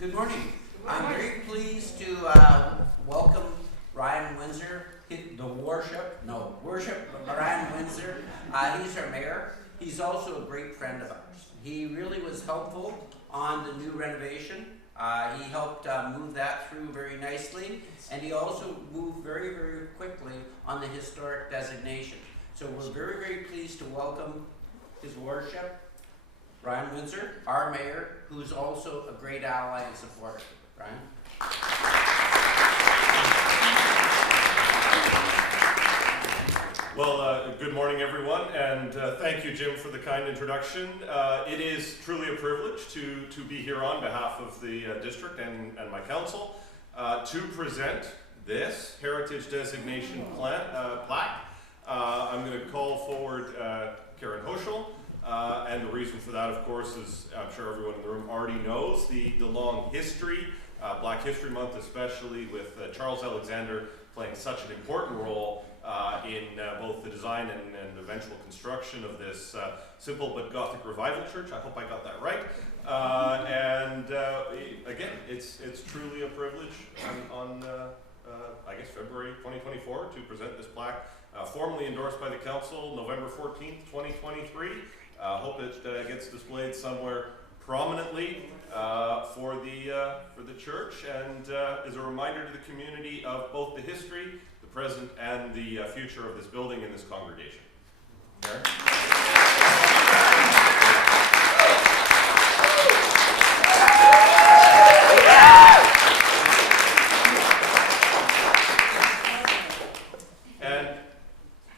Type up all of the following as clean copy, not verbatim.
Good morning. I'm very pleased to welcome Ryan Windsor, worship Ryan Windsor. He's our mayor. He's also a great friend of ours. He really was helpful on the new renovation. He helped move that through very nicely, and he also moved very, very quickly on the historic designation. So we're very, very pleased to welcome His Worship, Ryan Windsor, our mayor, who's also a great ally and supporter. Ryan? Well, good morning, everyone, and thank you, Jim, for the kind introduction. It is truly a privilege to be here on behalf of the district and my council to present this heritage designation plaque. I'm going to call forward Karen Hoshal. And the reason for that, of course, is I'm sure everyone in the room already knows the long history, Black History Month especially, with Charles Alexander playing such an important role in both the design and eventual construction of this simple but Gothic revival church. I hope I got that right. Again, it's truly a privilege on I guess February 2024 to present this plaque, formally endorsed by the council November 14th, 2023. Hope it gets displayed somewhere prominently for the church, and is a reminder to the community of both the history, the present, and the future of this building and this congregation. Karen?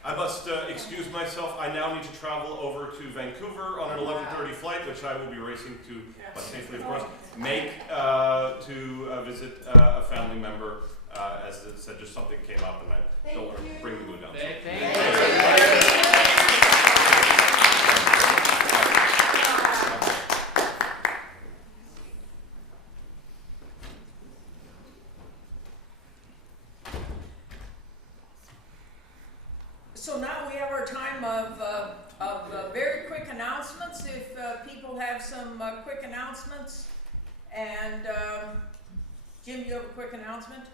I must excuse myself. I now need to travel over to Vancouver on an 11:30 flight, which I will be racing to, but safely of course, make to visit a family member. As I said, just something came up and I don't want to bring the mood down. So now we have our time of very quick announcements. If people have some quick announcements, and Jim, you have a quick announcement?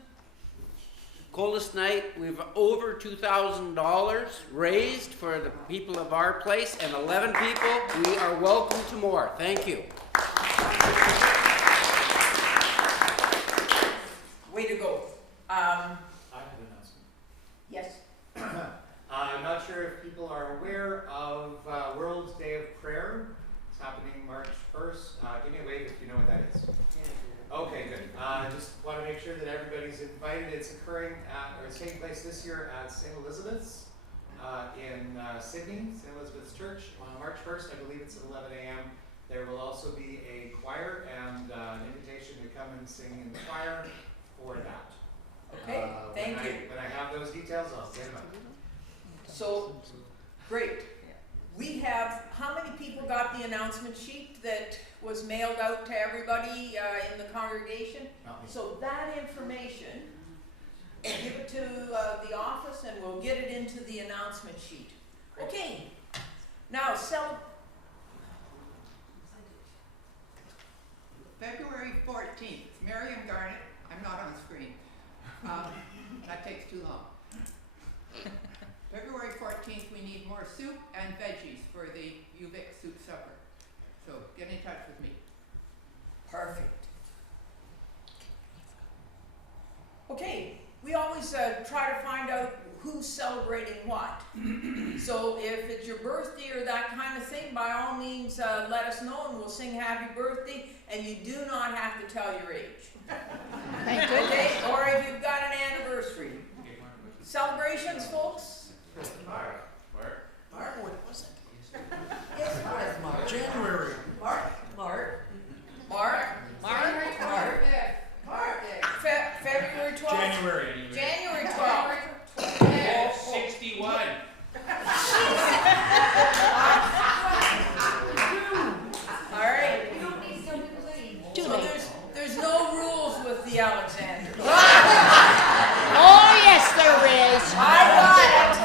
Coldest night, we've over $2,000 raised for the people of our place, and 11 people. We are welcome to more. Thank you. Way to go. I have an announcement. Yes. I'm not sure if people are aware of World Day of Prayer. It's happening March 1st. Give me a wave if you know what that is. Okay, good. Just want to make sure that everybody's invited. It's occurring or it's taking place this year at St. Elizabeth's in Sydney, St. Elizabeth's Church on March 1st. I believe it's at 11 a.m. There will also be a choir and an invitation to come and sing in the choir for that. Okay, thank you. When I have those details, I'll send them out. So, great. We have, how many people got the announcement sheet that was mailed out to everybody in the congregation? Not me. So that information, give it to the office and we'll get it into the announcement sheet. Okay, now February 14th, Miriam Garnett. I'm not on screen. That takes too long. February 14th, we need more soup and veggies for the UVic soup supper. So get in touch with me. Perfect. Okay, we always try to find out who's celebrating what. So if it's your birthday or that kind of thing, by all means let us know and we'll sing happy birthday, and you do not have to tell your age. Thank goodness. Okay, or if you've got an anniversary. Celebrations, folks? Mark. Mark, what was it? Yes, it was Mark. January. February 12th. January 12th. Yeah, 61. All right. So there's no rules with the Alexander. Oh, yes, there is. I got it.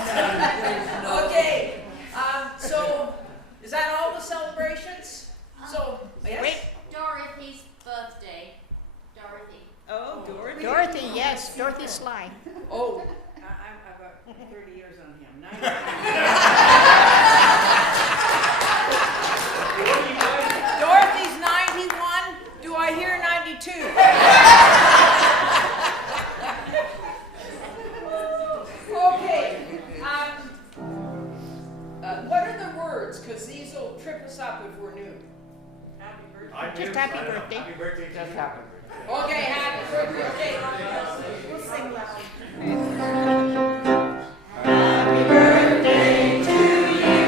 Okay. So that all the celebrations? So, yes? Wait. Dorothy's birthday. Dorothy, yes, Dorothy Sly. Oh, I've got 30 years on him. 90. Dorothy's 91. Do I hear 92? Okay. What are the words? Because these will trip us up if we're new. Happy birthday. I'm Just new, happy I don't know. birthday. Happy birthday to you. Okay, happy birthday. Okay. We'll sing loud. Happy birthday to you.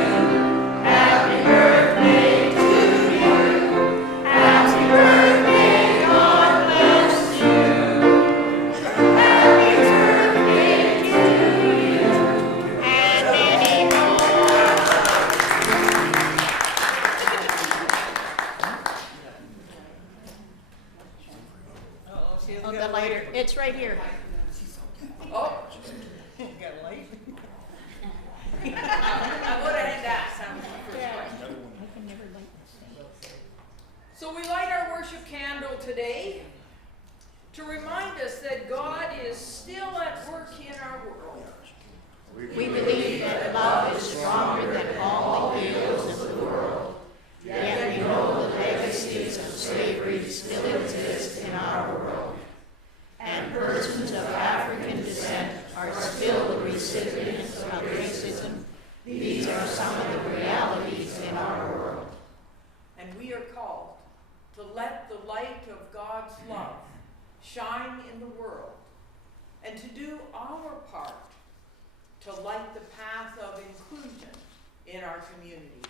Happy birthday to you. Happy birthday, God bless you. Happy birthday to you. And many more. Oh, the lighter. It's right here. Oh, Got a light? I would have had that. So we light our worship candle today to remind us that God is still at work in our world. We believe that love is stronger than all the ills of the world. Yet we know the legacies of slavery still exist in our world. And persons of African descent are still the recipients of racism. These are some of the realities in our world. And we are called to let the light of God's love shine in the world and to do our part to light the path of inclusion in our community.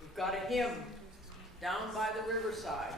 We've got a hymn down by the riverside.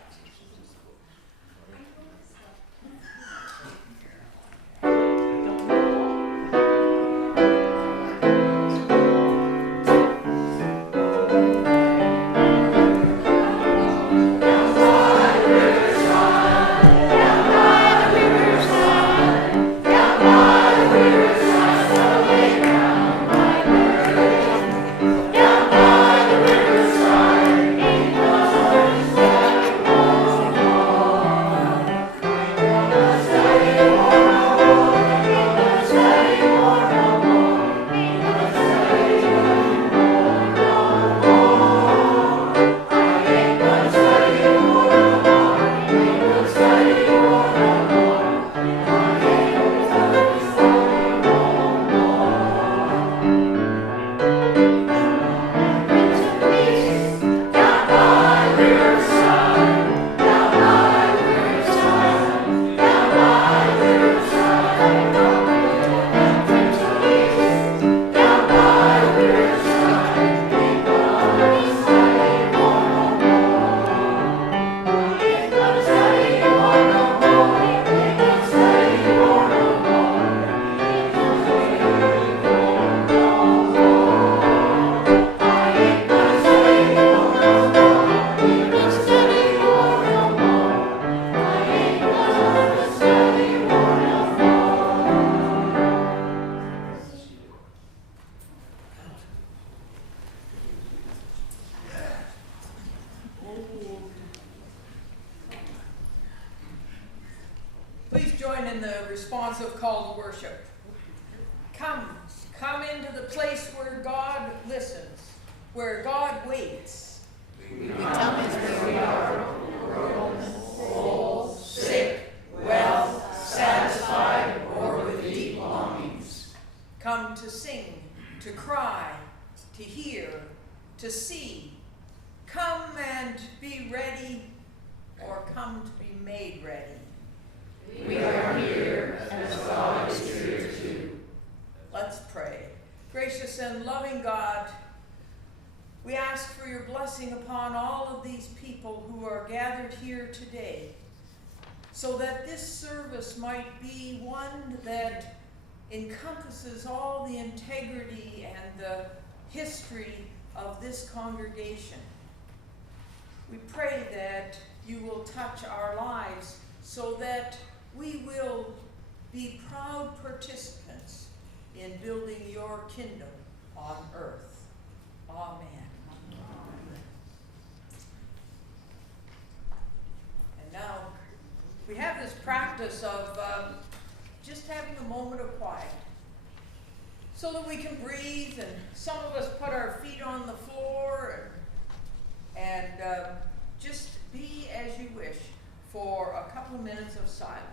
Please join in the responsive call to worship. Come into the place where God listens, where God waits. We come as we are, Whole, sick, well, satisfied, or with deep longings. Come to sing, to cry, to hear, to see. Come and be ready, or come to be made ready. we are here as God is here too. Let's pray. Gracious and loving God, we ask for your blessing upon all of these people who are gathered here today, so that this service might be one that encompasses all the integrity and the history of this congregation. We pray that you will touch our lives so that we will be proud participants in building your kingdom on earth. Amen. practice of just having a moment of quiet so that we can breathe, and some of us put our feet on the floor and just be as you wish for a couple of minutes of silence.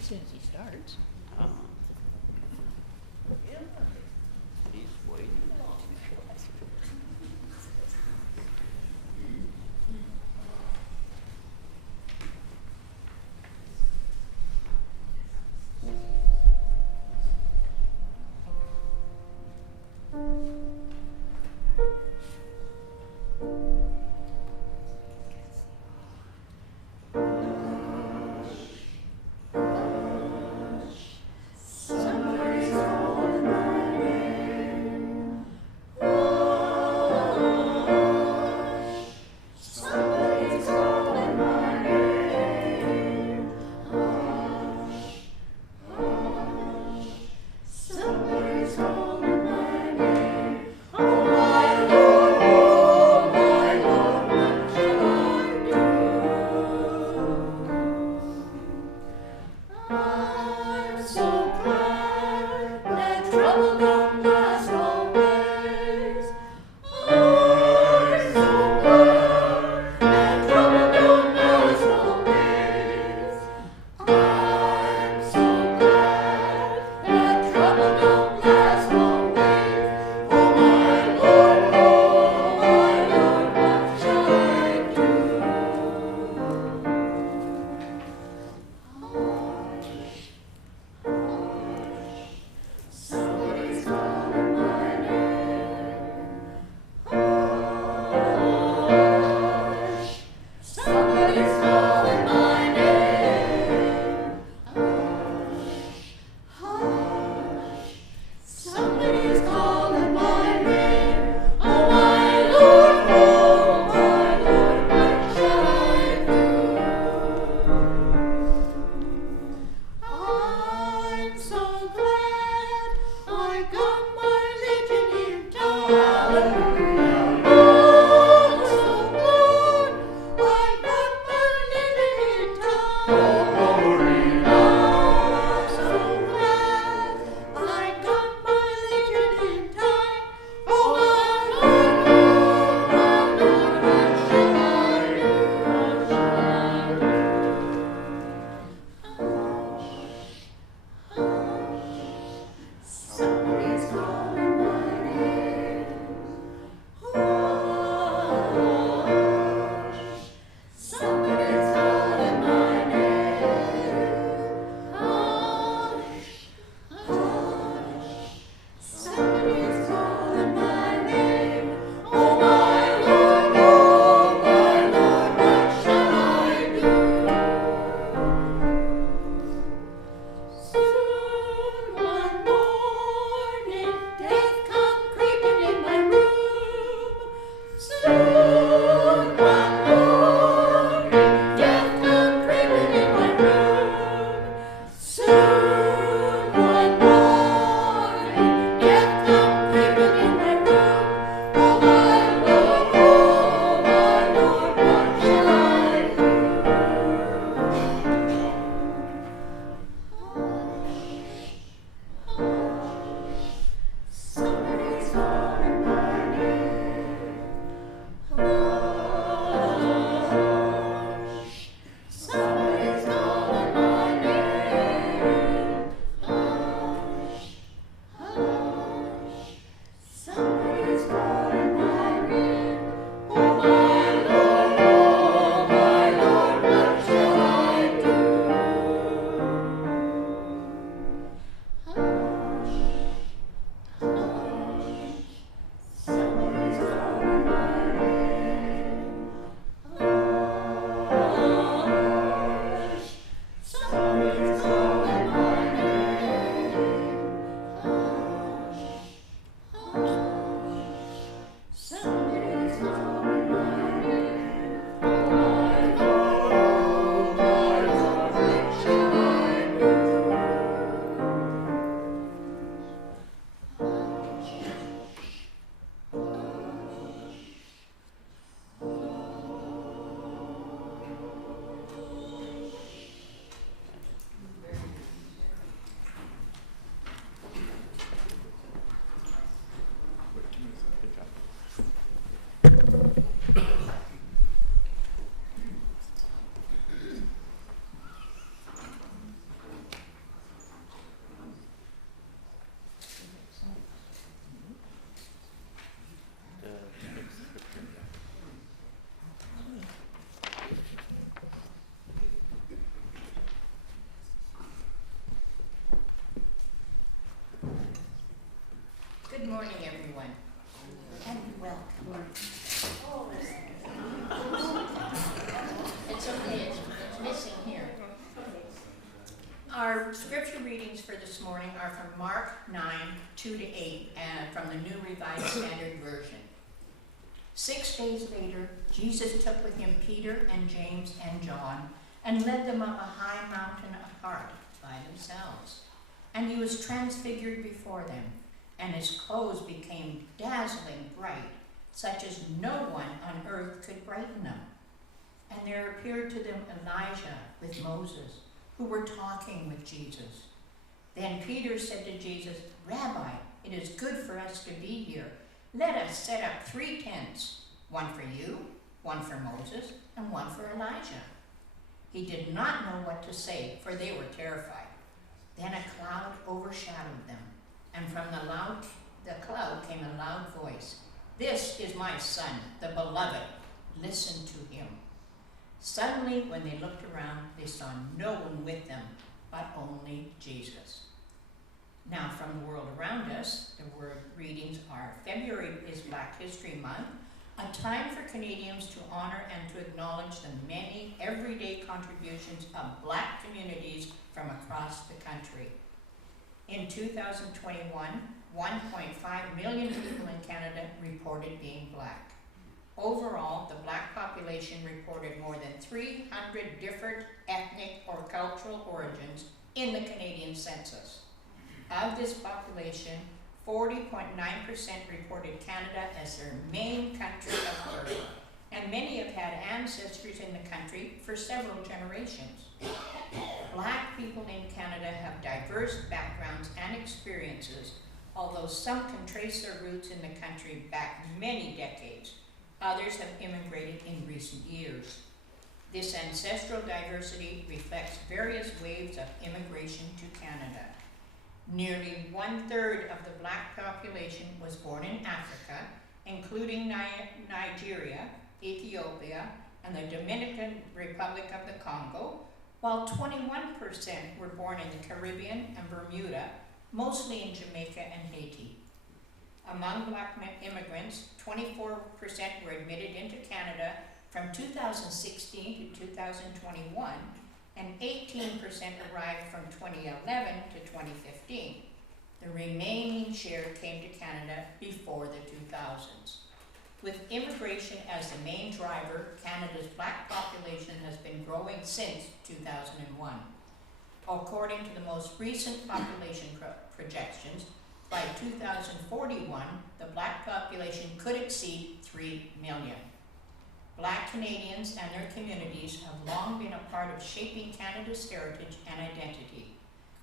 As soon as he starts. He's waiting. morning, everyone. And welcome. It's okay, it's missing here. Our scripture readings for this morning are from Mark 9, 2-8, and from the New Revised Standard Version. 6 days later, Jesus took with him Peter and James and John and led them up a high mountain apart by themselves. And he was transfigured before them, and his clothes became dazzling bright, such as no one on earth could brighten them. And there appeared to them Elijah with Moses, who were talking with Jesus. Then Peter said to Jesus, "Rabbi, it is good for us to be here. Let us set up 3 tents, one for you, one for Moses, and one for Elijah." He did not know what to say, for they were terrified. Then a cloud overshadowed them, and from the cloud came a loud voice. "This is my son, the beloved. Listen to him." Suddenly, when they looked around, they saw no one with them, but only Jesus. Now, from the world around us, the word readings are: February is Black History Month, a time for Canadians to honor and to acknowledge the many everyday contributions of Black communities from across the country. In 2021, 1.5 million people in Canada reported being Black. Overall, the Black population reported more than 300 different ethnic or cultural origins in the Canadian census. Of this population, 40.9% reported Canada as their main country of birth, and many have had ancestors in the country for several generations. Black people in Canada have diverse backgrounds and experiences, although some can trace their roots in the country back many decades. Others have immigrated in recent years. This ancestral diversity reflects various waves of immigration to Canada. Nearly 1/3 of the Black population was born in Africa, including Nigeria, Ethiopia, and the Dominican Republic of the Congo, while 21% were born in the Caribbean and Bermuda, mostly in Jamaica and Haiti. Among Black immigrants, 24% were admitted into Canada from 2016 to 2021, and 18% arrived from 2011 to 2015. The remaining share came to Canada before the 2000s. With immigration as the main driver, Canada's Black population has been growing since 2001. According to the most recent population projections, by 2041, the Black population could exceed 3 million. Black Canadians and their communities have long been a part of shaping Canada's heritage and identity.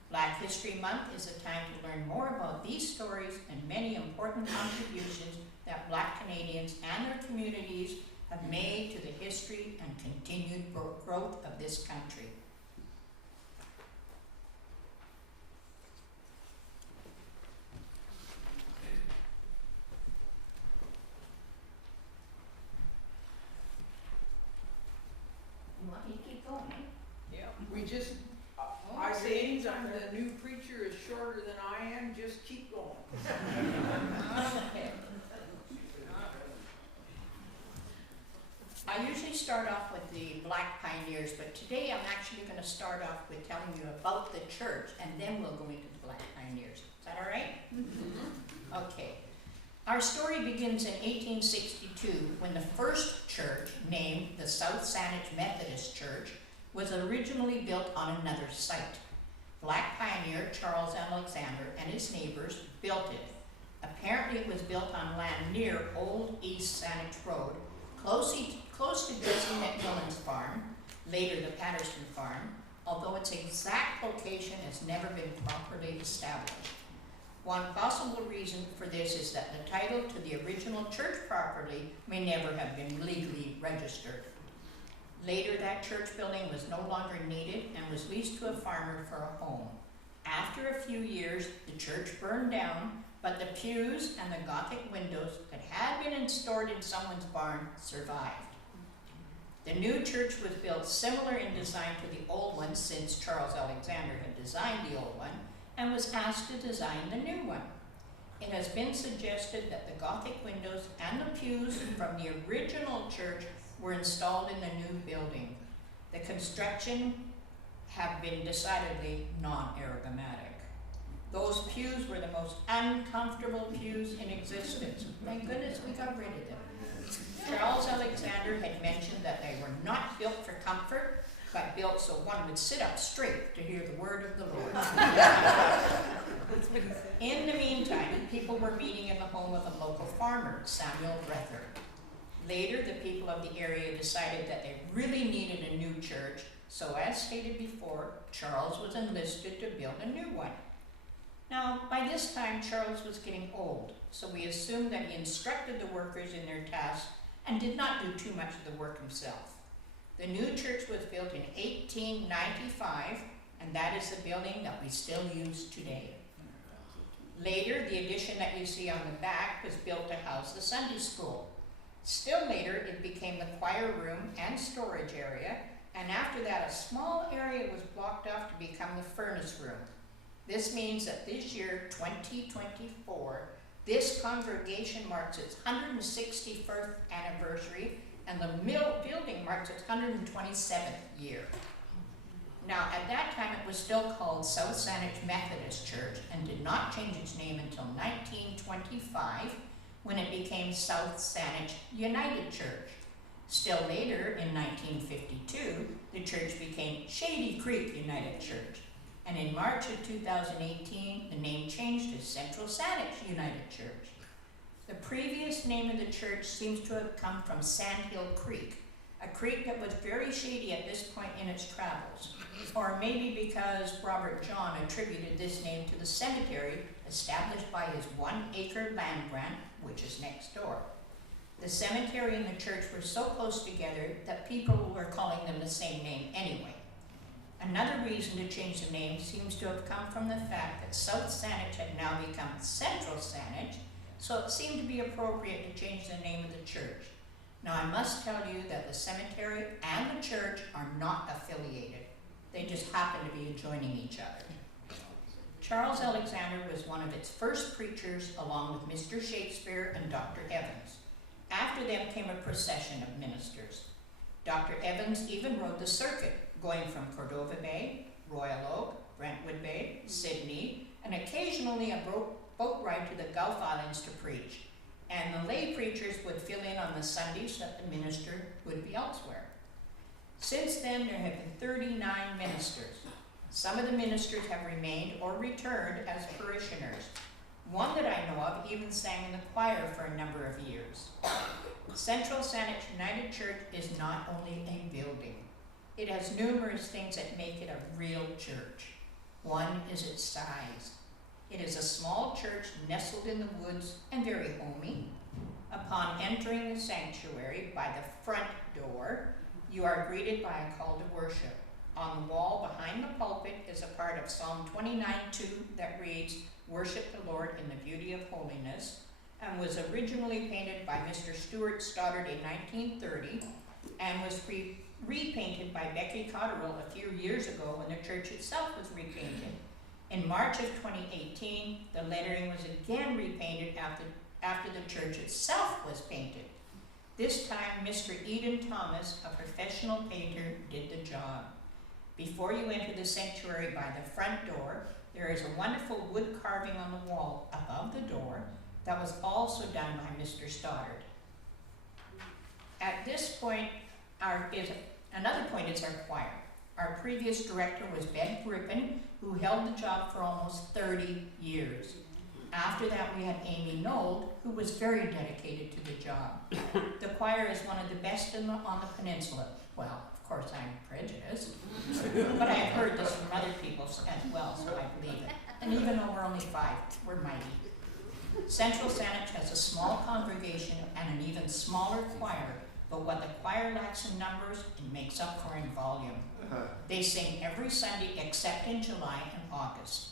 Black History Month is a time to learn more about these stories and many important contributions that Black Canadians and their communities have made to the history and continued growth of this country. You want me to keep going? Yeah, we just, I say anytime the new preacher is shorter than I am, just keep going. Okay. I usually start off with the Black pioneers, but today I'm actually going to start off with telling you about the church, and then we'll go into the Black pioneers. Is that all right? Mm-hmm. Okay. Our story begins in 1862 when the first church, named the South Saanich Methodist Church, was originally built on another site. Black pioneer Charles Alexander and his neighbors built it. Apparently it was built on land near Old East Saanich Road, close to Jesse McMillan's farm, later the Patterson farm, although its exact location has never been properly established. One possible reason for this is that the title to the original church property may never have been legally registered. Later, that church building was no longer needed and was leased to a farmer for a home. After a few years, the church burned down, but the pews and the Gothic windows that had been stored in someone's barn survived. The new church was built similar in design to the old one, since Charles Alexander had designed the old one and was asked to design the new one. it has been suggested that the Gothic windows and the pews from the original church were installed in the new building. The construction have been decidedly non-ergonomic. Those pews were the most uncomfortable pews in existence. Thank goodness we got rid of them. Charles Alexander had mentioned that they were not built for comfort, but built so one would sit up straight to hear the word of the Lord. In the meantime, people were meeting in the home of a local farmer, Samuel Breather. Later, the people of the area decided that they really needed a new church, so as stated before, Charles was enlisted to build a new one. Now, by this time, Charles was getting old, so we assumed that he instructed the workers in their tasks and did not do too much of the work himself. The new church was built in 1895, and that is the building that we still use today. Later, the addition that you see on the back was built to house the Sunday school. Still later, it became the choir room and storage area, and after that, a small area was blocked off to become the furnace room. This means that this year, 2024, this congregation marks its 161st anniversary, and the building marks its 127th year. Now, at that time, it was still called South Saanich Methodist Church and did not change its name until 1925, when it became South Saanich United Church. Still later, in 1952, the church became Shady Creek United Church. And in March of 2018, the name changed to Central Saanich United Church. The previous name of the church seems to have come from Sandhill Creek, a creek that was very shady at this point in its travels. Or maybe because Robert John attributed this name to the cemetery established by his 1-acre land grant, which is next door. The cemetery and the church were so close together that people were calling them the same name anyway. Another reason to change the name seems to have come from the fact that South Saanich had now become Central Saanich, so it seemed to be appropriate to change the name of the church. Now, I must tell you that the cemetery and the church are not affiliated. They just happen to be adjoining each other. Charles Alexander was one of its first preachers, along with Mr. Shakespeare and Dr. Evans. After them came a procession of ministers. Dr. Evans even rode the circuit, going from Cordova Bay, Royal Oak, Brentwood Bay, Sydney, and occasionally a boat ride to the Gulf Islands to preach. And the lay preachers would fill in on the Sundays that the minister would be elsewhere. Since then, there have been 39 ministers. Some of the ministers have remained or returned as parishioners. One that I know of even sang in the choir for a number of years. Central Saanich United Church is not only a building. It has numerous things that make it a real church. One is its size. It is a small church nestled in the woods and very homey. Upon entering the sanctuary by the front door, you are greeted by a call to worship. On the wall behind the pulpit is a part of Psalm 29:2 that reads, "Worship the Lord in the beauty of holiness," and was originally painted by Mr. Stuart Stoddard in 1930 and was repainted by Becky Cotterill a few years ago when the church itself was repainted. In March of 2018, the lettering was again repainted after the church itself was painted. This time, Mr. Eden Thomas, a professional painter, did the job. Before you enter the sanctuary by the front door, there is a wonderful wood carving on the wall above the door that was also done by Mr. Stoddard. At this point, another point is our choir. Our previous director was Ben Griffin, who held the job for almost 30 years. After that, we had Amy Nold, who was very dedicated to the job. The choir is one of the best on the peninsula. Well, of course, I'm prejudiced, but I've heard this from other people as well, so I believe it. And even though we're only 5, we're mighty. Central Saanich has a small congregation and an even smaller choir, but what the choir lacks in numbers, it makes up for in volume. They sing every Sunday except in July and August.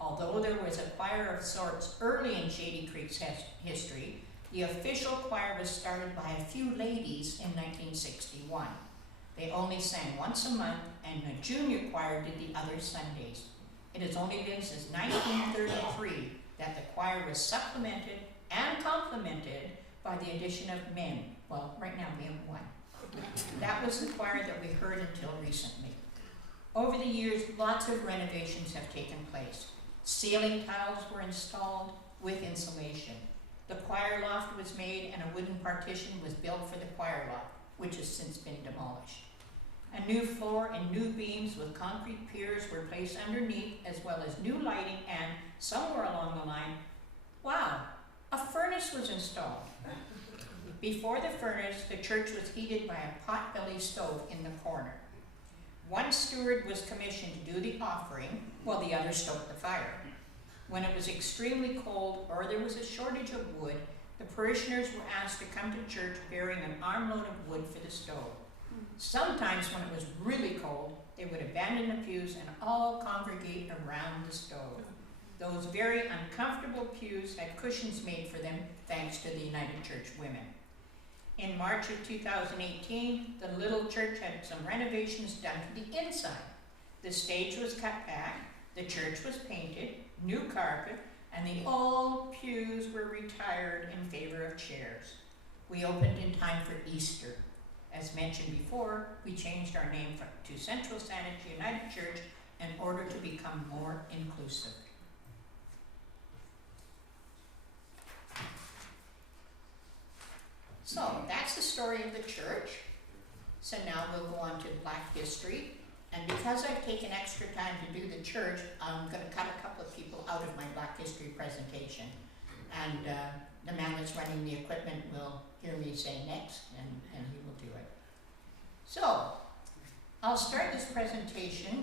Although there was a choir of sorts early in Shady Creek's history, the official choir was started by a few ladies in 1961. They only sang once a month, and the junior choir did the other Sundays. It has only been since 1933 that the choir was supplemented and complemented by the addition of men. Well, right now we have one. That was the choir that we heard until recently. Over the years, lots of renovations have taken place. Ceiling tiles were installed with insulation. The choir loft was made and a wooden partition was built for the choir loft, which has since been demolished. A new floor and new beams with concrete piers were placed underneath, as well as new lighting, and somewhere along the line, wow, a furnace was installed. Before the furnace, the church was heated by a pot-belly stove in the corner. One steward was commissioned to do the offering while the other stoked the fire. When it was extremely cold or there was a shortage of wood, the parishioners were asked to come to church bearing an armload of wood for the stove. Sometimes when it was really cold, they would abandon the pews and all congregate around the stove. Those very uncomfortable pews had cushions made for them thanks to the United Church women. In March of 2018, the little church had some renovations done to the inside. The stage was cut back, the church was painted, new carpet, and the old pews were retired in favor of chairs. We opened in time for Easter. As mentioned before, we changed our name to Central Saanich United Church in order to become more inclusive. So that's the story of the church. So now we'll go on to Black history. And because I've taken extra time to do the church, I'm going to cut a couple of people out of my Black history presentation. And the man that's running the equipment will hear me say next, and he will do it. So I'll start this presentation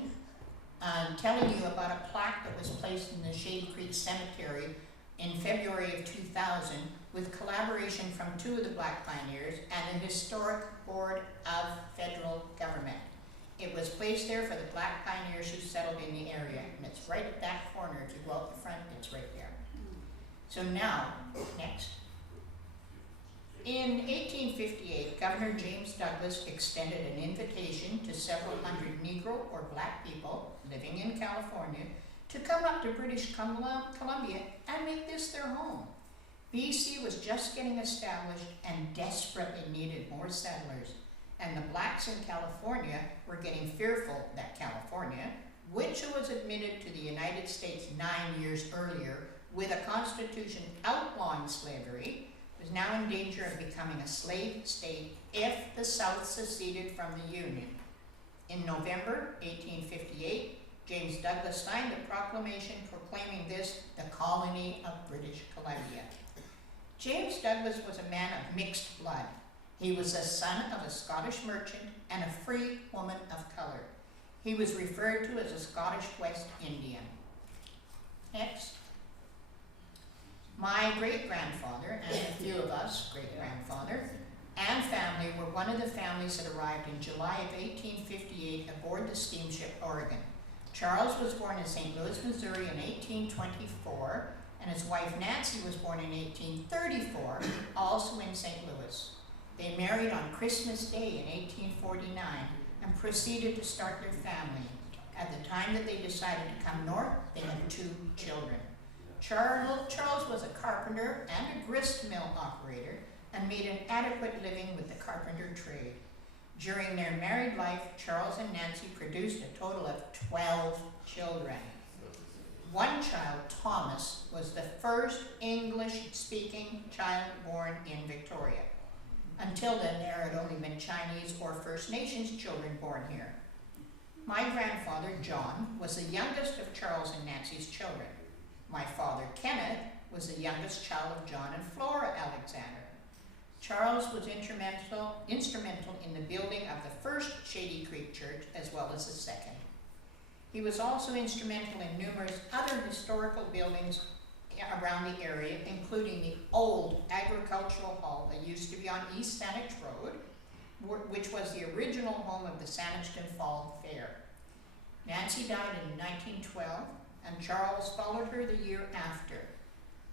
telling you about a plaque that was placed in the Shady Creek Cemetery in February of 2000 with collaboration from two of the Black pioneers and the Historic Board of Federal Government. It was placed there for the Black pioneers who settled in the area, and it's right at that corner. If you go out the front, it's right there. So now, next. In 1858, Governor James Douglas extended an invitation to several hundred Negro or Black people living in California to come up to British Columbia and make this their home. BC was just getting established and desperately needed more settlers, and the Blacks in California were getting fearful that California, which was admitted to the United States 9 years earlier with a constitution outlawing slavery, was now in danger of becoming a slave state if the South seceded from the Union. In November 1858, James Douglas signed a proclamation proclaiming this the colony of British Columbia. James Douglas was a man of mixed blood. He was the son of a Scottish merchant and a free woman of color. He was referred to as a Scottish West Indian. Next. My great-grandfather, and a few of us, great-grandfather, and family were one of the families that arrived in July of 1858 aboard the steamship Oregon. Charles was born in St. Louis, Missouri in 1824, and his wife Nancy was born in 1834, also in St. Louis. They married on Christmas Day in 1849 and proceeded to start their family. At the time that they decided to come north, they had 2 children. Charles was a carpenter and a grist mill operator and made an adequate living with the carpenter trade. During their married life, Charles and Nancy produced a total of 12 children. One child, Thomas, was the first English-speaking child born in Victoria. Until then, there had only been Chinese or First Nations children born here. My grandfather, John, was the youngest of Charles and Nancy's children. My father, Kenneth, was the youngest child of John and Flora Alexander. Charles was instrumental in the building of the first Shady Creek Church as well as the second. He was also instrumental in numerous other historical buildings around the area, including the old agricultural hall that used to be on East Saanich Road, which was the original home of the Saanich Fall Fair. Nancy died in 1912, and Charles followed her the year after.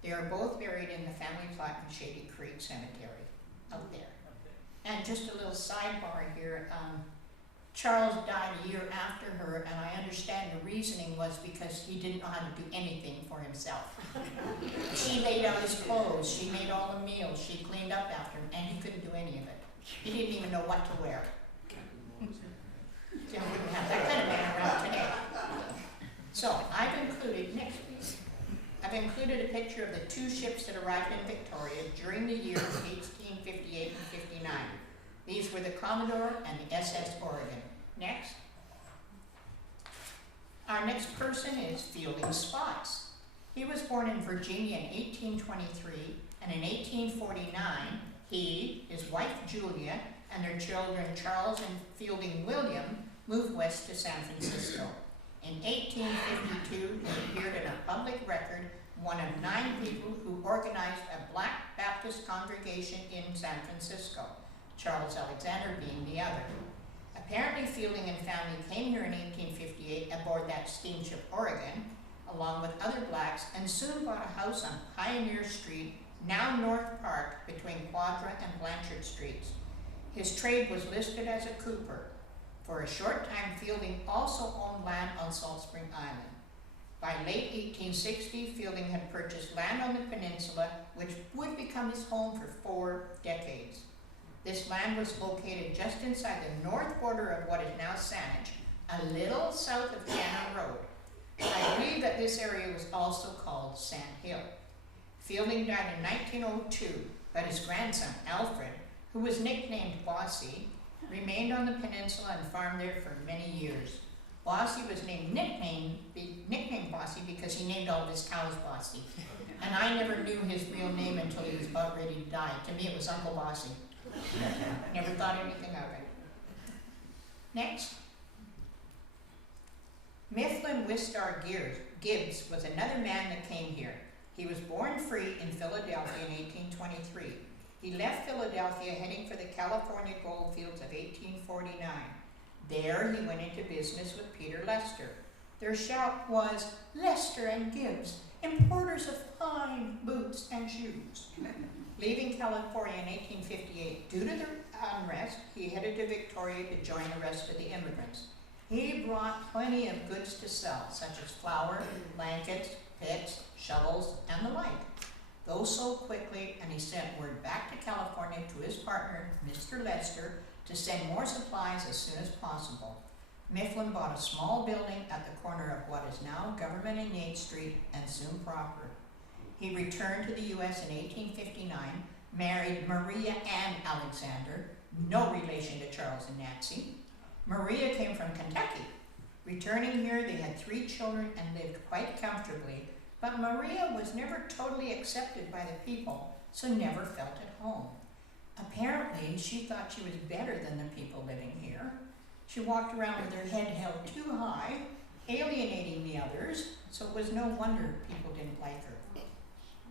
They are both buried in the family plot in Shady Creek Cemetery, out there. And just a little sidebar here, Charles died a year after her, and I understand understand the reasoning was because he didn't know how to do anything for himself. She laid out his clothes, she made all the meals, she cleaned up after him, and he couldn't do any of it. He didn't even know what to wear. So we wouldn't have that kind of man around today. So I've included, next please, I've included a picture of the two ships that arrived in Victoria during the years 1858 and 59. These were the Commodore and the SS Oregon. Next. Our next person is Fielding Spots. He was born in Virginia in 1823, and in 1849, he, his wife Julia, and their children Charles and Fielding William moved west to San Francisco. In 1852, he appeared in a public record, one of 9 people who organized a Black Baptist congregation in San Francisco, Charles Alexander being the other. Apparently, Fielding and family came here in 1858 aboard that steamship Oregon, along with other blacks, and soon bought a house on Pioneer Street, now North Park, between Quadra and Blanchard Streets. His trade was listed as a cooper. For a short time, Fielding also owned land on Salt Spring Island. By late 1860, Fielding had purchased land on the peninsula, which would become his home for 4 decades. This land was located just inside the north border of what is now Saanich, a little south of Cannon Road. I believe that this area was also called Sand Hill. Fielding died in 1902, but his grandson, Alfred, who was nicknamed Bossy, remained on the peninsula and farmed there for many years. Bossy was nicknamed Bossy because he named all of his cows Bossy. And I never knew his real name until he was about ready to die. To me, it was Uncle Bossy. Never thought anything of it. Next. Mifflin Wistar Gibbs was another man that came here. He was born free in Philadelphia in 1823. He left Philadelphia heading for the California gold fields of 1849. There he went into business with Peter Lester. Their shop was Lester and Gibbs, importers of fine boots and shoes. Leaving California in 1858, due to the unrest, he headed to Victoria to join the rest of the immigrants. He brought plenty of goods to sell, such as flour, blankets, picks, shovels, and the like. Those sold quickly, and he sent word back to California to his partner, Mr. Lester, to send more supplies as soon as possible. Mifflin bought a small building at the corner of what is now Government and Yates Street and soon proper. He returned to the U.S. in 1859, married Maria Ann Alexander, no relation to Charles and Nancy. Maria came from Kentucky. Returning here, they had 3 children and lived quite comfortably, but Maria was never totally accepted by the people, so never felt at home. Apparently, she thought she was better than the people living here. She walked around with her head held too high, alienating the others, so it was no wonder people didn't like her.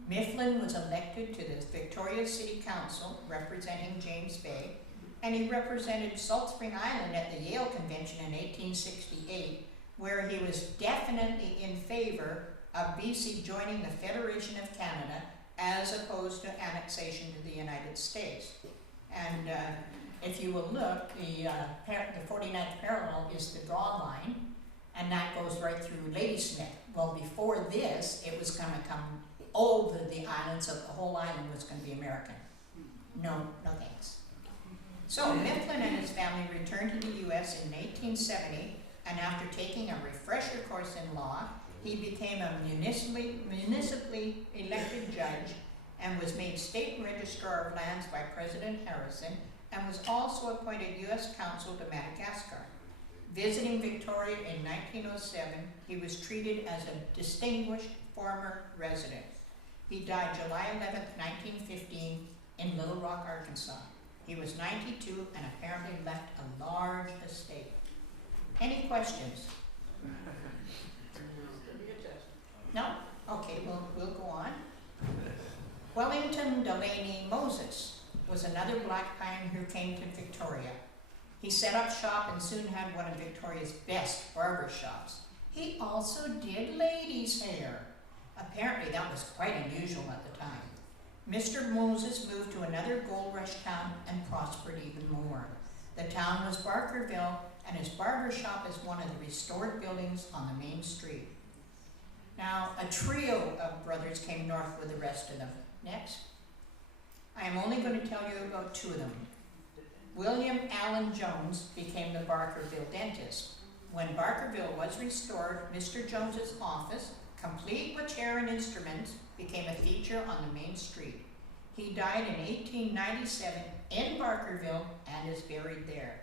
Mifflin was elected to the Victoria City Council, representing James Bay, and he represented Salt Spring Island at the Yale Convention in 1868, where he was definitely in favor of BC joining the Federation of Canada as opposed to annexation to the United States. And if you will look, the 49th parallel is the draw line, and that goes right through Ladysmith. Well, before this, it was going to come over the island, so the whole island was going to be American. No thanks. So Mifflin and his family returned to the U.S. in 1870, and after taking a refresher course in law, he became a municipally elected judge and was made State Registrar of Lands by President Harrison, and was also appointed U.S. Consul to Madagascar. Visiting Victoria in 1907, he was treated as a distinguished former resident. He died July 11, 1915, in Little Rock, Arkansas. He was 92 and apparently left a large estate. Any questions? No? Okay, we'll go on. Wellington Delaney Moses was another black pioneer who came to Victoria. He set up shop and soon had one of Victoria's best barber shops. He also did ladies' hair. Apparently that was quite unusual at the time. Mr. Moses moved to another gold rush town and prospered even more. The town was Barkerville, and his barber shop is one of the restored buildings on the main street. Now, a trio of brothers came north with the rest of them. Next. I am only going to tell you about two of them. William Allen Jones became the Barkerville dentist. When Barkerville was restored, Mr. Jones's office, complete with chair and instruments, became a feature on the main street. He died in 1897 in Barkerville and is buried there.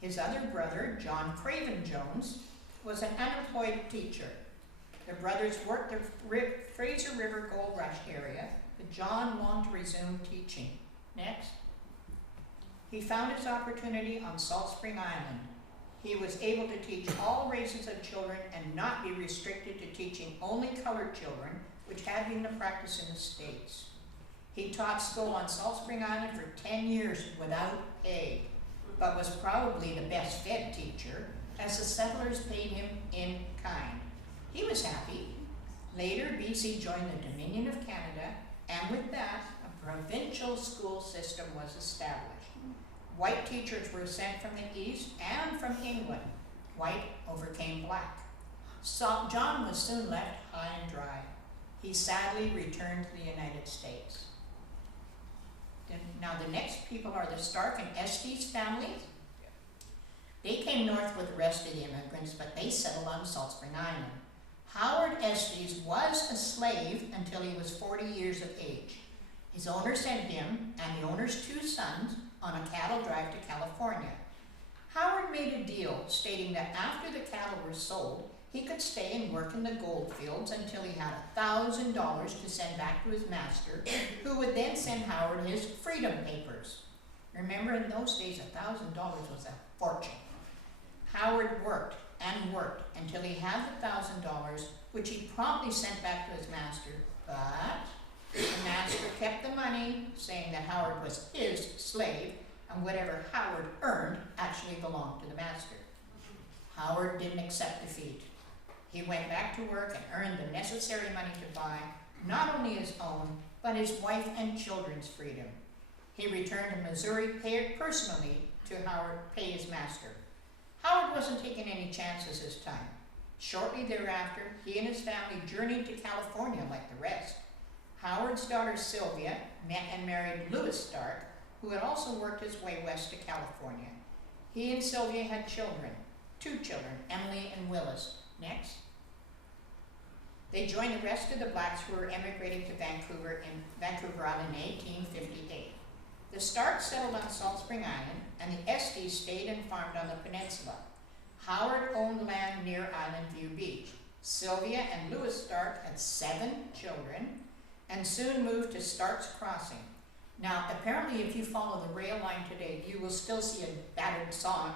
His other brother, John Craven Jones, was an unemployed teacher. The brothers worked the Fraser River Gold Rush area, but John longed to resume teaching. Next. He found his opportunity on Salt Spring Island. He was able to teach all races of children and not be restricted to teaching only colored children, which had been the practice in the States. He taught school on Salt Spring Island for 10 years without pay, but was probably the best fed teacher, as the settlers paid him in kind. He was happy. Later, BC joined the Dominion of Canada, and with that, a provincial school system was established. White teachers were sent from the East and from England. White overcame black. So John was soon left high and dry. He sadly returned to the United States. Now the next people are the Stark and Estes families. They came north with the rest of the immigrants, but they settled on Salt Spring Island. Howard Estes was a slave until he was 40 years of age. His owner sent him and the owner's two sons on a cattle drive to California. Howard made a deal stating that after the cattle were sold, he could stay and work in the gold fields until he had $1,000 to send back to his master, who would then send Howard his freedom papers. Remember, in those days, $1,000 was a fortune. Howard worked and worked until he had the $1,000, which he promptly sent back to his master, but the master kept the money, saying that Howard was his slave, and whatever Howard earned actually belonged to the master. Howard didn't accept defeat. He went back to work and earned the necessary money to buy not only his own, but his wife and children's freedom. He returned to Missouri, paid personally to Howard, pay his master. Howard wasn't taking any chances this time. Shortly thereafter, he and his family journeyed to California like the rest. Howard's daughter Sylvia met and married Lewis Stark, who had also worked his way west to California. He and Sylvia had children, two children, Emily and Willis. Next. They joined the rest of the blacks who were emigrating to Vancouver Island in 1858. The Starks settled on Salt Spring Island, and the Estes stayed and farmed on the peninsula. Howard owned land near Island View Beach. Sylvia and Lewis Stark had 7 children, and soon moved to Stark's Crossing. Now, apparently, if you follow the rail line today, you will still see a battered sign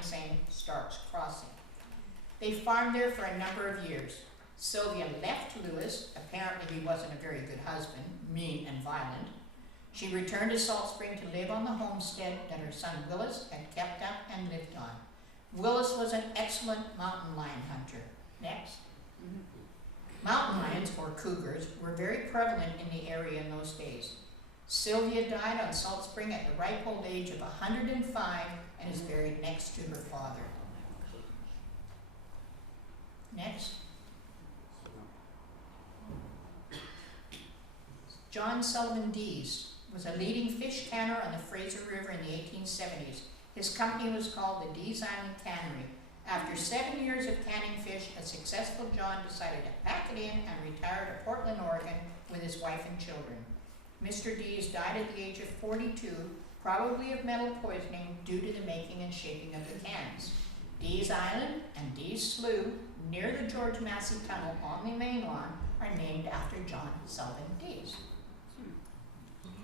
saying Stark's Crossing. They farmed there for a number of years. Sylvia left Lewis. Apparently, he wasn't a very good husband, mean and violent. She returned to Salt Spring to live on the homestead that her son Willis had kept up and lived on. Willis was an excellent mountain lion hunter. Next. Mountain lions, or cougars, were very prevalent in the area in those days. Sylvia died on Salt Spring at the ripe old age of 105 and is buried next to her father. Next. John Sullivan Dees was a leading fish canner on the Fraser River in the 1870s. His company was called the Dees Island Cannery. After 7 years of canning fish, a successful John decided to pack it in and retire to Portland, Oregon with his wife and children. Mr. Dees died at the age of 42, probably of metal poisoning due to the making and shaping of the cans. Dees Island and Dees Slough, near the George Massey Tunnel on the main lawn, are named after John Sullivan Dees.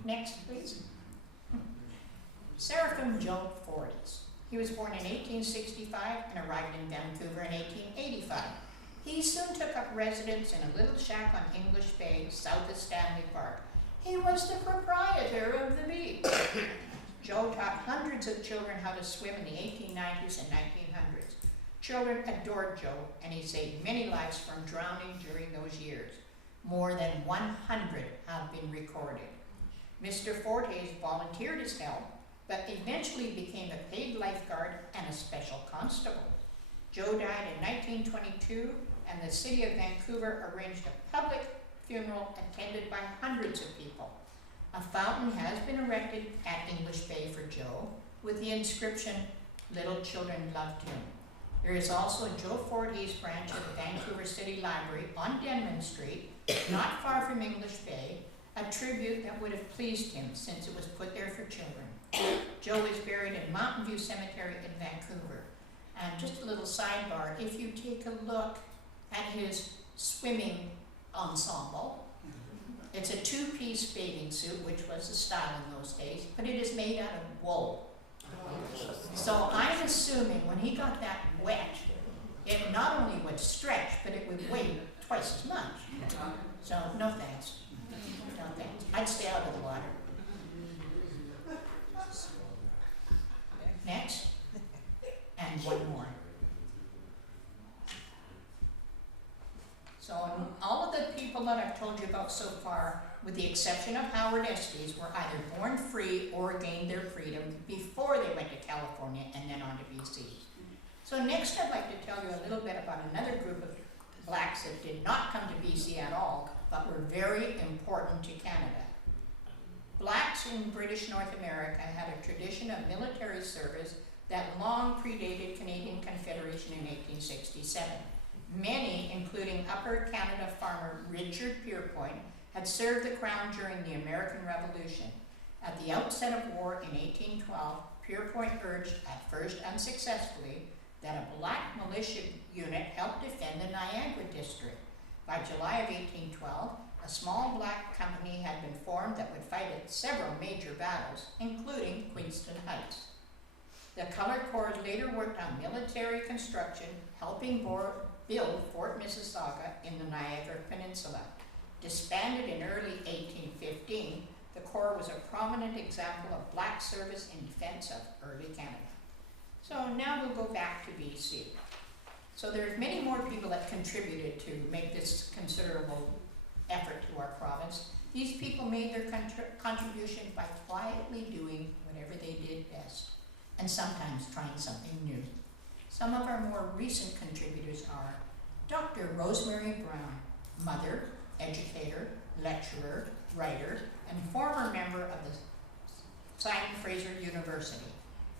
Next, please. Seraphim Joe Fortes. He was born in 1865 and arrived in Vancouver in 1885. He soon took up residence in a little shack on English Bay, south of Stanley Park. He was the proprietor of the beach. Joe taught hundreds of children how to swim in the 1890s and 1900s. Children adored Joe, and he saved many lives from drowning during those years. More than 100 have been recorded. Mr. Fortes volunteered his help, but eventually became a paid lifeguard and a special constable. Joe died in 1922, and the city of Vancouver arranged a public funeral attended by hundreds of people. A fountain has been erected at English Bay for Joe with the inscription, "Little children loved him." There is also a Joe Fortes branch of the Vancouver City Library on Denman Street, not far from English Bay, a tribute that would have pleased him since it was put there for children. Joe is buried in Mountain View Cemetery in Vancouver. And just a little sidebar, if you take a look at his swimming ensemble, it's a two-piece bathing suit, which was the style in those days, but it is made out of wool. So I'm assuming when he got that wet, it not only would stretch, but it would weigh twice as much. So no thanks. No thanks. I'd stay out of the water. Next. And one more. So all of the people that I've told you about so far, with the exception of Howard Estes, were either born free or gained their freedom before they went to California and then on to BC. So next I'd like to tell you a little bit about another group of blacks that did not come to BC at all, but were very important to Canada. Blacks in British North America had a tradition of military service that long predated Canadian Confederation in 1867. Many, including Upper Canada farmer Richard Pierpoint, had served the crown during the American Revolution. At the outset of war in 1812, Pierpoint urged, at first unsuccessfully, that a black militia unit help defend the Niagara district. By July of 1812, a small black company had been formed that would fight at several major battles, including Queenston Heights. The Colored Corps later worked on military construction, helping build Fort Mississauga in the Niagara Peninsula. Disbanded in early 1815, the Corps was a prominent example of black service in defense of early Canada. So now we'll go back to BC. So there's many more people that contributed to make this considerable effort to our province. These people made their contribution by quietly doing whatever they did best, and sometimes trying something new. Some of our more recent contributors are Dr. Rosemary Brown, mother, educator, lecturer, writer, and former member of the Simon Fraser University.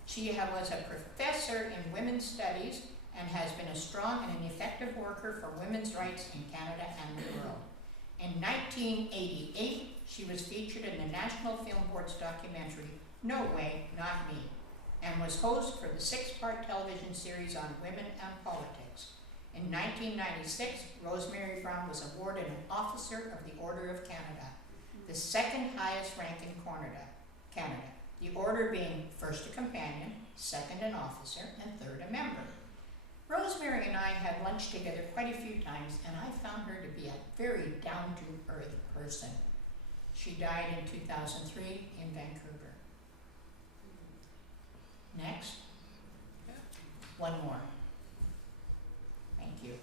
She was a professor in women's studies and has been a strong and an effective worker for women's rights in Canada and the world. In 1988, she was featured in the National Film Board's documentary, No Way, Not Me, and was host for the 6-part television series on women and politics. In 1996, Rosemary Brown was awarded an Officer of the Order of Canada, the second highest rank in Canada, the order being first a companion, second an officer, and third a member. Rosemary and I had lunch together quite a few times, and I found her to be a very down-to-earth person. She died in 2003 in Vancouver. Next. One more. Thank you.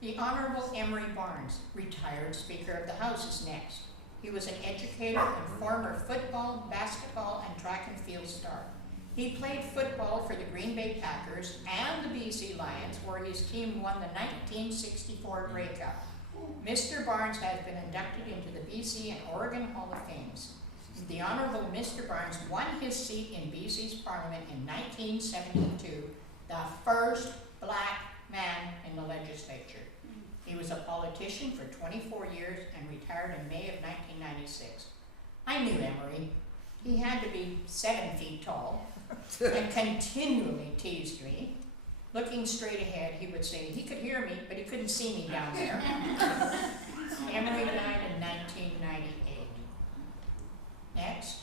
The Honorable Emery Barnes, retired Speaker of the House, is next. He was an educator and former football, basketball, and track and field star. He played football for the Green Bay Packers and the BC Lions, where his team won the 1964 Grey Cup. Mr. Barnes has been inducted into the BC and Oregon Hall of Fames. The Honorable Mr. Barnes won his seat in BC's Parliament in 1972, the first black man in the legislature. He was a politician for 24 years and retired in May of 1996. I knew Emery. He had to be 7 feet tall and continually teased me. Looking straight ahead, he would say he could hear me, but he couldn't see me down there. Emery died in 1998. Next.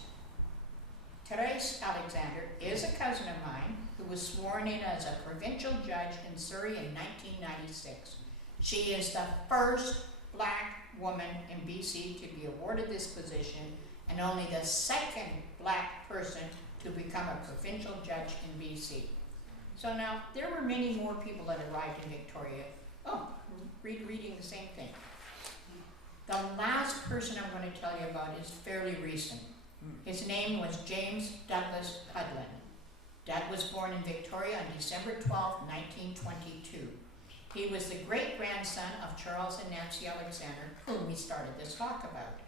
Therese Alexander is a cousin of mine who was sworn in as a provincial judge in Surrey in 1996. She is the first black woman in BC to be awarded this position and only the second black person to become a provincial judge in BC. So now, there were many more people that arrived in Victoria. Oh, reading the same thing. The last person I'm going to tell you about is fairly recent. His name was James Douglas Hudlin. Doug was born in Victoria on December 12, 1922. He was the great-grandson of Charles and Nancy Alexander, whom we started this talk about.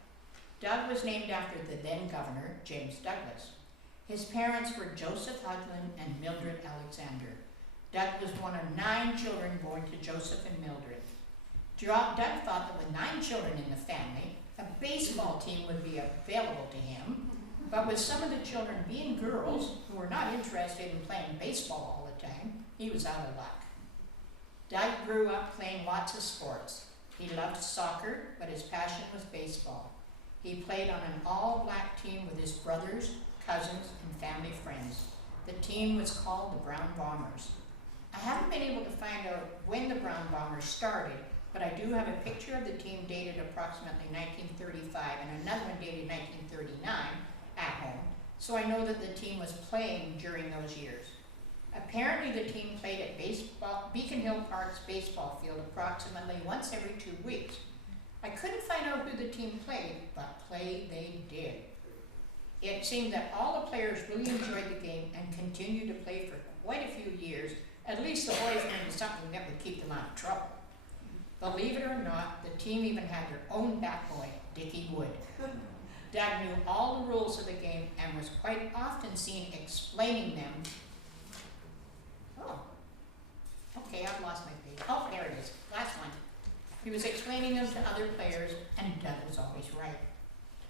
Doug was named after the then governor, James Douglas. His parents were Joseph Hudlin and Mildred Alexander. Doug was one of 9 children born to Joseph and Mildred. Doug thought that with 9 children in the family, a baseball team would be available to him, but with some of the children being girls who were not interested in playing baseball all the time, he was out of luck. Doug grew up playing lots of sports. He loved soccer, but his passion was baseball. He played on an all-black team with his brothers, cousins, and family friends. The team was called the Brown Bombers. I haven't been able to find out when the Brown Bombers started, but I do have a picture of the team dated approximately 1935 and another one dated 1939 at home, so I know that the team was playing during those years. Apparently the team played at Beacon Hill Park's baseball field approximately once every 2 weeks. I couldn't find out who the team played, but play they did. It seemed that all the players really enjoyed the game and continued to play for quite a few years. At least the boys needed something that would keep them out of trouble. Believe it or not, the team even had their own bat boy, Dickie Wood. Doug knew all the rules of the game and was quite often seen explaining them. Oh, okay, I've lost my page. Oh, there it is, last one. He was explaining them to other players, and Doug was always right.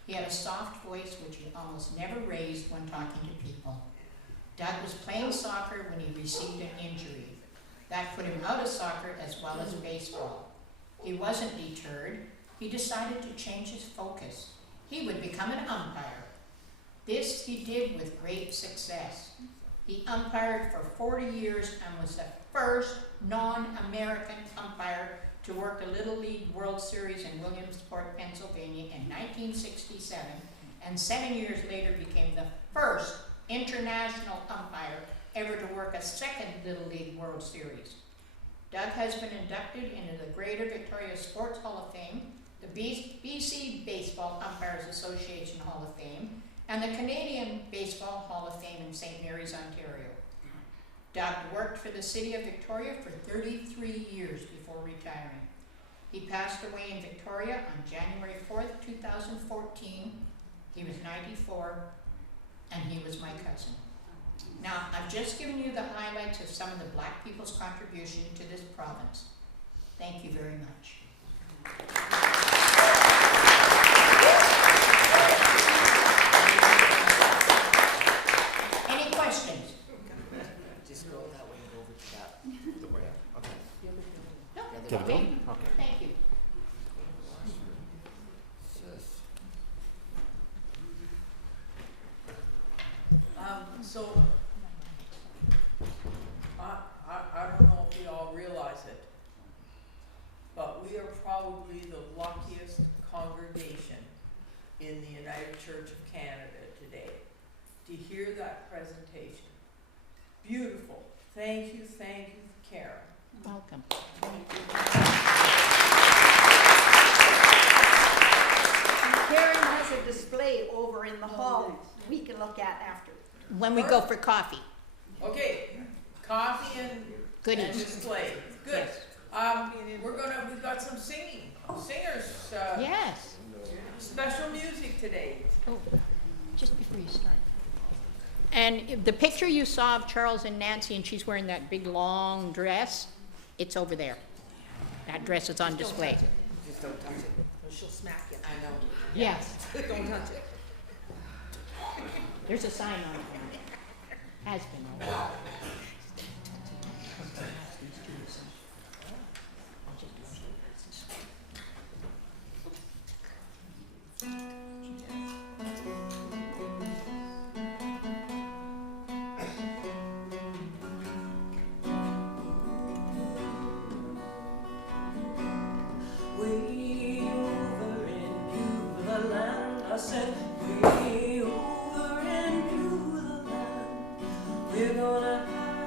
He had a soft voice which he almost never raised when talking to people. Doug was playing soccer when he received an injury. That put him out of soccer as well as baseball. He wasn't deterred. He decided to change his focus. He would become an umpire. This he did with great success. He umpired for 40 years and was the first non-American umpire to work the Little League World Series in Williamsport, Pennsylvania in 1967, and 7 years later became the first international umpire ever to work a second Little League World Series. Doug has been inducted into the Greater Victoria Sports Hall of Fame, the BC Baseball Umpires Association Hall of Fame, and the Canadian Baseball Hall of Fame in St. Mary's, Ontario. Doug worked for the City of Victoria for 33 years before retiring. He passed away in Victoria on January 4th, 2014. He was 94, and he was my cousin. Now, I've just given you the highlights of some of the Black people's contribution to this province. Thank you very much. Any questions? Just go that way and over to that. The way up. Okay. No? The other Okay. way? Okay. Thank you. So, I don't know if we all realize it, but we are probably the luckiest congregation in the United Church of Canada today to hear that presentation. Beautiful. Thank you, Karen. Welcome. Karen has a display over in the hall we can look at after. When we go for coffee. Okay, coffee and Goodies. display. Good. We've got some singers, Yes. special music today. Oh, just before you start. And the picture you saw of Charles and Nancy, and she's wearing that big long dress, it's over there. That dress is on display. Just don't touch it. Or she'll smack you. I know. Yes. Don't touch it. There's a sign on it. Has been on it. Way over in Beulah land, I said, way over in Beulah land, we're gonna have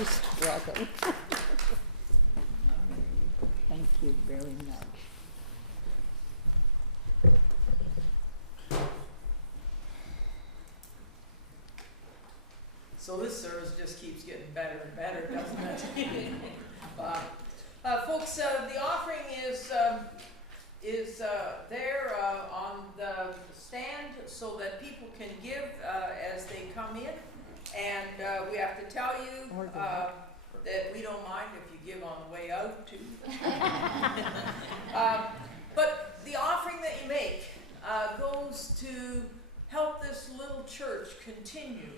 most welcome. Thank you very much. So this service just keeps getting better and better, doesn't it? Folks, the offering is there on the stand so that people can give as they come in. And we have to tell you that we don't mind if you give on the way out too. But the offering that you make goes to help this little church continue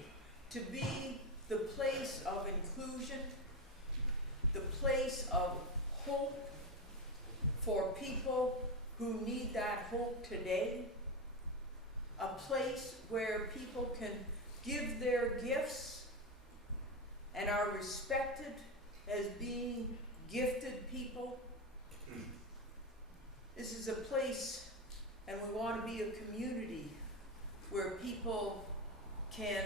to be the place of inclusion, the place of hope for people who need that hope today, a place where people can give their gifts and are respected as being gifted people. This is a place, and we want to be a community where people can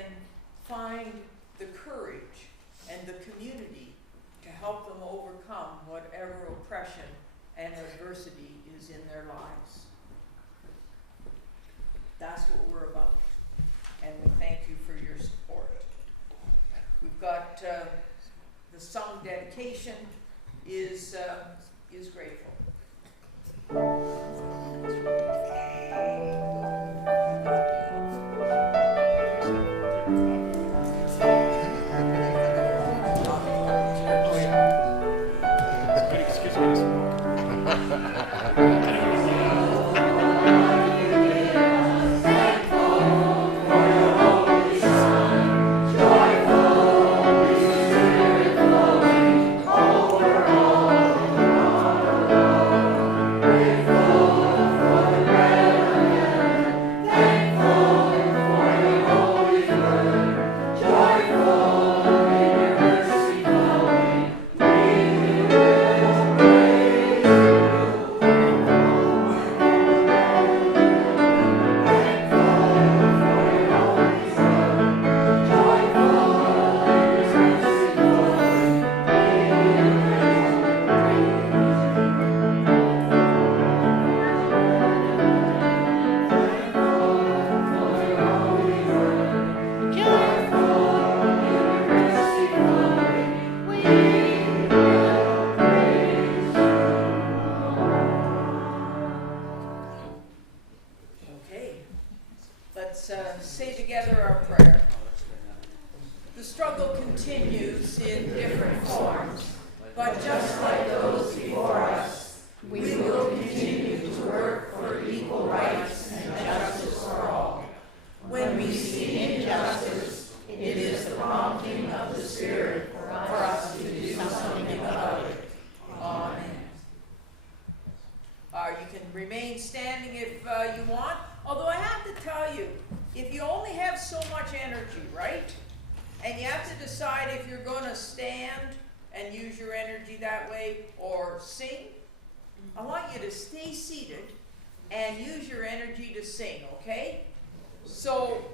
find the courage and the community to help them overcome whatever oppression and adversity is in their lives. That's what we're about, and we thank you for your support. We've got the song dedication is grateful. Say together our prayer. The struggle continues in different forms, but just like those before us, we will continue to work for equal rights and justice for all. When we see injustice, it is the prompting of the Spirit for us to do something about it. Amen. You can remain standing if you want, although I have to tell you, if you only have so much energy, right? And you have to decide if you're going to stand and use your energy that way or sing, I want you to stay seated and use your energy to sing, okay? So